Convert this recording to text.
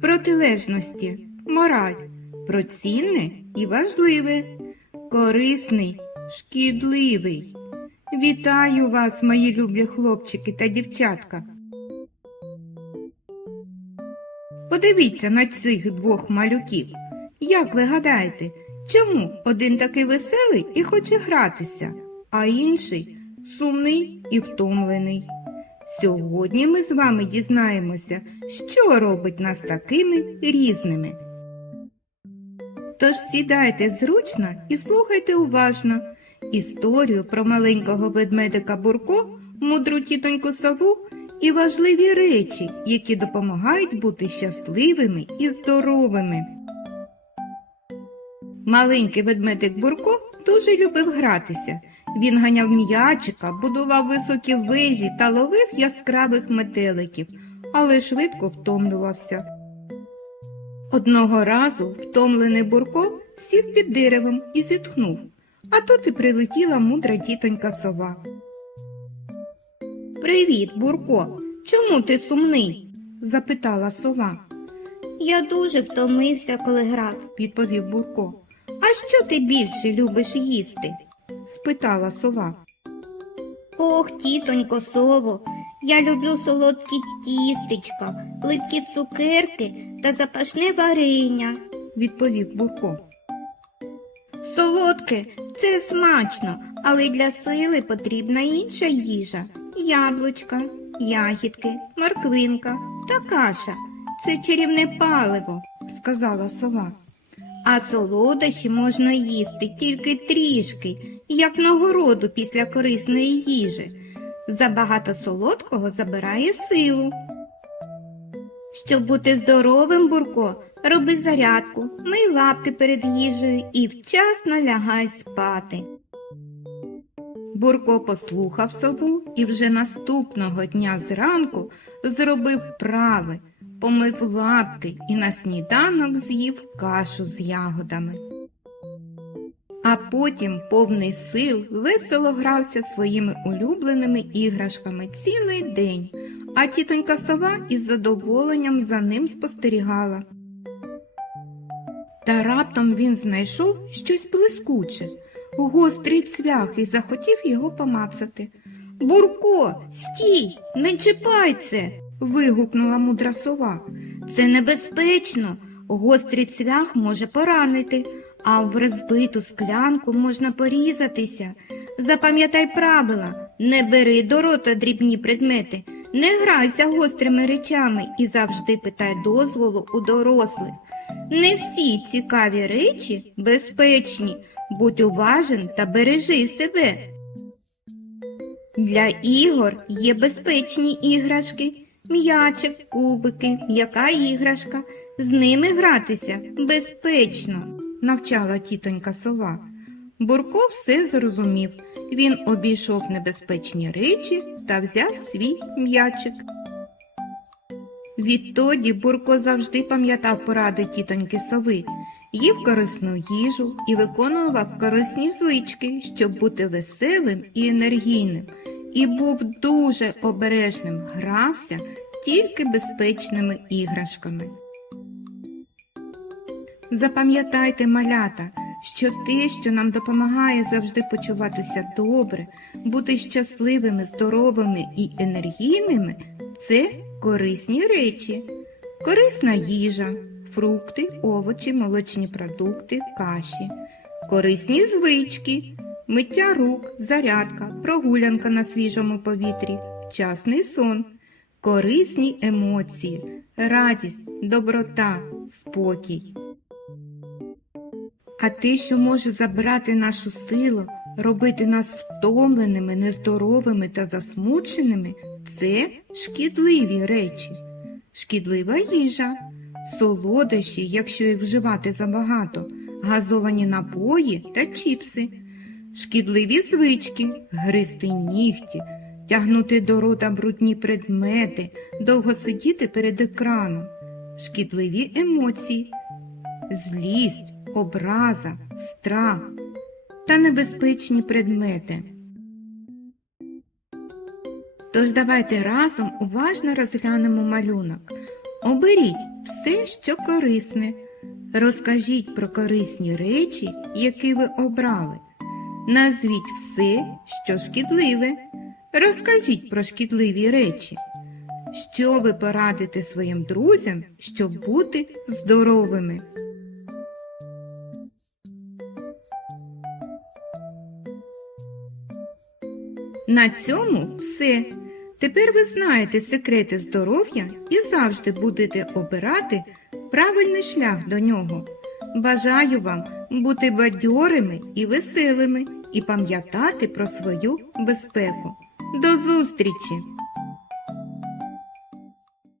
Протилежності. Мораль. Про цінне і важливе. Корисний, шкідливий. Вітаю вас, мої любі хлопчики та дівчатка. Подивіться на цих двох малюків. Як ви гадаєте, чому один такий веселий і хоче гратися, а інший сумний і втомлений? Сьогодні ми з вами дізнаємося, що робить нас такими різними. Тож сідайте зручно і слухайте уважно історію про маленького ведмедика Бурко, мудру тітоньку сову і важливі речі, які допомагають бути щасливими і здоровими. Маленький ведмедик Бурко дуже любив гратися. Він ганяв м'ячика, будував високі вежі та ловив яскравих метеликів, але швидко втомлювався. Одного разу втомлений Бурко сів під деревом і зітхнув, а тут і прилетіла мудра тітонька сова. Привіт, Бурко. Чому ти сумний? запитала сова, Я дуже втомився, коли грав. відповів Бурко. А що ти більше любиш їсти? спитала сова. Ох, тітонько сово, я люблю солодкі тістечка, липкі цукерки та запашне варення. відповів Бурко. Солодке це смачно, але для сили потрібна інша їжа. Яблучка, ягідки, морквинка та каша. Це чарівне паливо, сказала сова. А солодощі можна їсти тільки трішки, як нагороду після корисної їжі. Забагато солодкого забирає силу. Щоб бути здоровим, Бурко, роби зарядку, мий лапки перед їжею і вчасно лягай спати. Бурко послухав сову і вже наступного дня зранку зробив вправи, помив лапки і на сніданок з'їв кашу з ягодами. А потім, повний сил, весело грався своїми улюбленими іграшками цілий день, а тітонька сова із задоволенням за ним спостерігала. Та раптом він знайшов щось блискуче, гострий цвях і захотів його помацати. Бурко, стій, не чіпай це. вигукнула мудра сова. Це небезпечно. Гострий цвях може поранити, а в розбиту склянку можна порізатися. Запам'ятай правила, не бери до рота дрібні предмети, не грайся гострими речами і завжди питай дозволу у дорослих. Не всі цікаві речі безпечні, будь уважен та бережи себе. Для ігор є безпечні іграшки, м'ячик, кубики, м'яка іграшка. З ними гратися безпечно, навчала тітонька сова. Бурко все зрозумів. Він обійшов небезпечні речі та взяв свій м'ячик. Відтоді Бурко завжди пам'ятав поради тітоньки сови, їв корисну їжу і виконував корисні звички, щоб бути веселим і енергійним, і був дуже обережним, грався тільки безпечними іграшками. Запам'ятайте, малята, що те, що нам допомагає завжди почуватися добре, бути щасливими, здоровими і енергійними, це корисні речі, корисна їжа, фрукти, овочі, молочні продукти, каші, корисні звички, миття рук, зарядка, прогулянка на свіжому повітрі, вчасний сон, корисні емоції, радість, доброта, спокій. А те, що може забрати нашу силу, робити нас втомленими, нездоровими та засмученими, це шкідливі речі, шкідлива їжа, солодощі, якщо їх вживати забагато, газовані напої та чіпси, шкідливі звички, гризти нігті, тягнути до рота брудні предмети, довго сидіти перед екраном, шкідливі емоції, злість образа, страх та небезпечні предмети. Тож давайте разом уважно розглянемо малюнок. Оберіть все, що корисне. Розкажіть про корисні речі, які ви обрали. Назвіть все, що шкідливе. Розкажіть про шкідливі речі. Що ви порадите своїм друзям, щоб бути здоровими? На цьому все. Тепер ви знаєте секрети здоров'я і завжди будете обирати правильний шлях до нього. Бажаю вам бути бадьорими і веселими і пам'ятати про свою безпеку. До зустрічі!